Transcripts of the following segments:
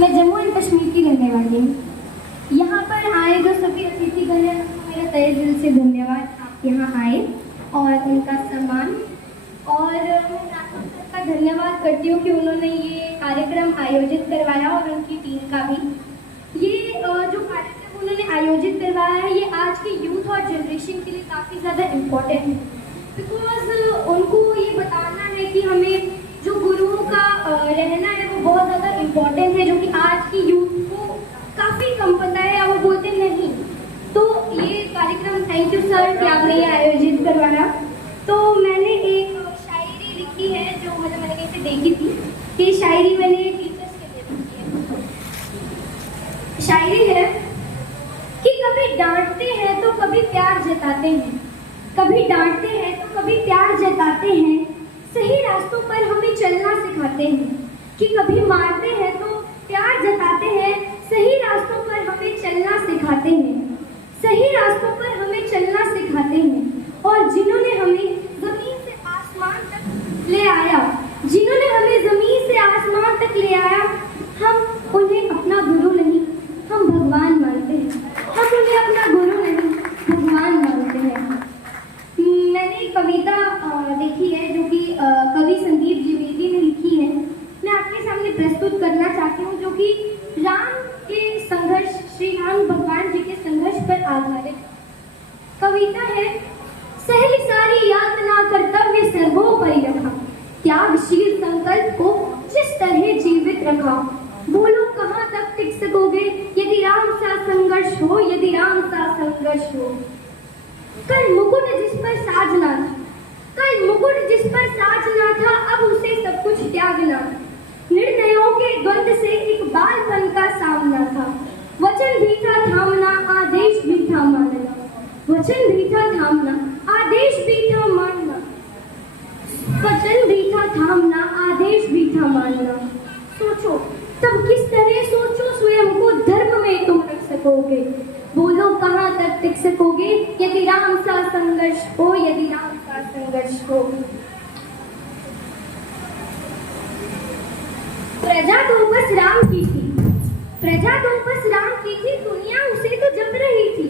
मैं जम्मू एंड कश्मीर की रहने वाली हूँ। यहाँ पर आए जो सभी अतिथिगण हैं उनको मेरा तहे दिल से धन्यवाद, आप यहाँ आए और उनका सम्मान। और मैं का धन्यवाद करती हूँ कि उन्होंने ये कार्यक्रम आयोजित करवाया और उनकी टीम का भी। ये जो कार्यक्रम उन्होंने आयोजित करवाया है ये आज की यूथ और जनरेशन के लिए काफ़ी ज़्यादा इम्पोर्टेंट है, बिकॉज उनको ये बताना है कि हमें जो गुरुओं का रहना है वो बहुत ज़्यादा इम्पोर्टेंट है, जो कि आज की यूथ को काफ़ी कम पता है या वो बोलते नहीं। तो ये कार्यक्रम थैंक यू सर कि आपने ये आयोजित करवाया। तो मैंने एक शायरी लिखी है जो मैंने कहीं से देखी थी कि शायरी मैंने टीचर्स के लिए लिखी है। शायरी है कि कभी डांटते हैं तो कभी प्यार जताते हैं, कभी डांटते हैं तो कभी प्यार जताते हैं, सही रास्तों पर हमें चलना सिखाते हैं। कि कभी मारते हैं तो प्यार जताते हैं, सही रास्तों पर हमें चलना सिखाते हैं, सही रास्तों पर हमें चलना सिखाते हैं। और जिन्होंने हमें जमीन से आसमान तक ले आया, जिन्होंने हमें जमीन से आसमान तक ले आया, हम उन्हें अपना गुरु नहीं हम भगवान मानते हैं, हम उन्हें अपना गुरु नहीं भगवान मानते हैं। मैंने एक कविता देखी है जो कि कवि संदीप द्विवेदी ने लिखी है, मैं आपके सामने प्रस्तुत करना चाहती हूँ, जो कि राम के संघर्ष, श्री राम भगवान जी के संघर्ष पर आधारित कविता है। सहली सारी यातना कर्तव्य सर्वोपरि रखा, त्यागशील संकल्प को जिस तरह जीवित रखा। बोलो कहाँ तक टिक सकोगे यदि राम सा संघर्ष हो, यदि राम सा संघर्ष हो। कल मुकुट जिस पर साजना था, कल मुकुट जिस पर साजना था, अब उसे सब कुछ त्यागना। निर्णयों के द्वंद से एक बालपन का सामना था, वचन भी था थामना, आदेश भी था मानना, वचन भी था थामना, आदेश भी था मानना, वचन भी था थामना, आदेश भी था मानना। सोचो तब किस तरह सोचो स्वयं को धर्म में तुम रख सकोगे। बोलो कहाँ तक टिक सकोगे यदि राम सा संघर्ष हो, यदि राम सा संघर्ष हो। प्रजा तो बस राम की थी, प्रजा तो बस राम की थी, दुनिया उसे तो जप रही थी।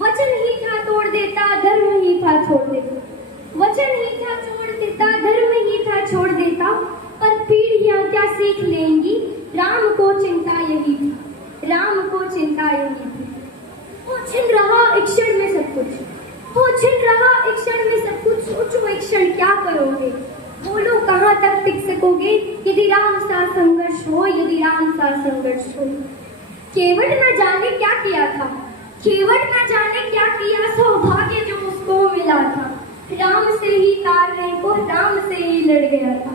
वचन ही था तोड़ देता, धर्म ही था छोड़ देता, वचन ही था छोड़ देता, धर्म ही था छोड़ देता। पर पीढ़ियां क्या सीख लेंगी, राम को चिंता यही थी, राम को चिंता यही थी। वो छिन रहा एक क्षण में सब कुछ, वो छिन रहा एक क्षण में सब कुछ। सोचो एक क्षण क्या करोगे, बोलो कहाँ तक टिक सकोगे यदि राम सा संघर्ष हो, यदि राम सा संघर्ष हो। केवट न जाने क्या किया था, केवट न जाने क्या किया, सौभाग्य जो उसको मिला था। राम से ही तारने को राम से ही लड़ गया था,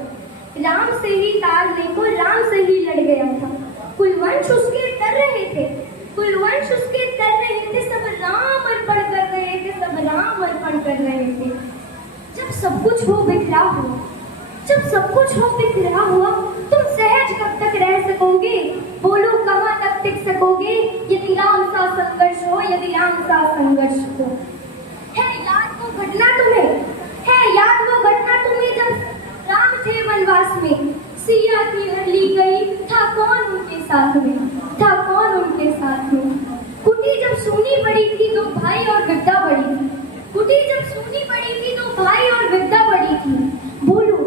राम से ही तारने को राम से ही लड़ गया था। कुलवंश उसके तर रहे थे, कुलवंश उसके तर रहे थे, सब राम अर्पण कर रहे थे, सब राम अर्पण कर रहे थे। जब सब कुछ हो बिखरा हुआ, जब सब कुछ हो बिखरा हुआ, तुम सहज कब तक रह सकोगे। बोलो कहाँ तक टिक सकोगे यदि राम सा संघर्ष हो, यदि राम सा संघर्ष हो। है याद वो घटना तुम्हें, है याद वो घटना तुम्हें जब राम थे वनवास में, सिया की हरली गई, था कौन उनके साथ में, था कौन उनके साथ में। कुटी जब सूनी पड़ी थी तो भाई और गद्दा बड़ी थी, कुटी जब सूनी पड़ी थी तो भाई और गद्दा बड़ी थी। बोलो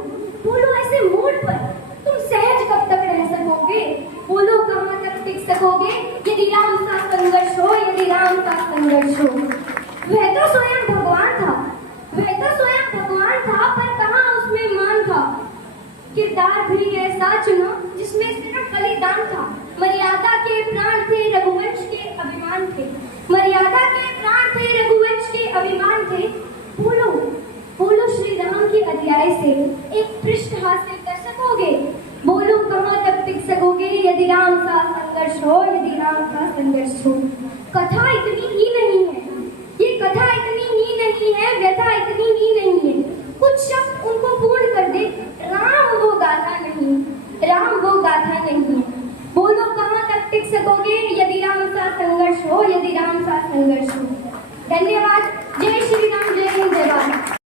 बोलो ऐसे मोड़ पर तुम सहज कब तक रह सकोगे। बोलो कहाँ तक टिक सकोगे यदि राम सा संघर्ष हो, यदि राम सा संघर्ष हो। वह तो स्वयं भगवान था, वह तो स्वयं भगवान था, पर कहाँ उसमें मान था। किरदार भी ऐसा चुना जिसमें सिर्फ बलिदान था। मर्यादा के प्राण थे, रघुवंश के अभिमान थे, मर्यादा के प्राण थे, रघुवंश के अभिमान थे। बोलो बोलो श्री राम के अध्याय से एक पृष्ठ हासिल कर सकोगे। बोलो कहाँ तक टिक सकोगे यदि राम सा संघर्ष हो, यदि राम सा संघर्ष हो। कथा इतनी ही नहीं है, ये कथा इतनी ही नहीं है, व्यथा इतनी ही नहीं है। कुछ शब्द उनको पूर्ण कर दे, राम वो गाथा नहीं, राम वो गाथा नहीं। बोलो कहाँ तक टिक सकोगे यदि राम सा संघर्ष हो, यदि राम सा संघर्ष हो। धन्यवाद।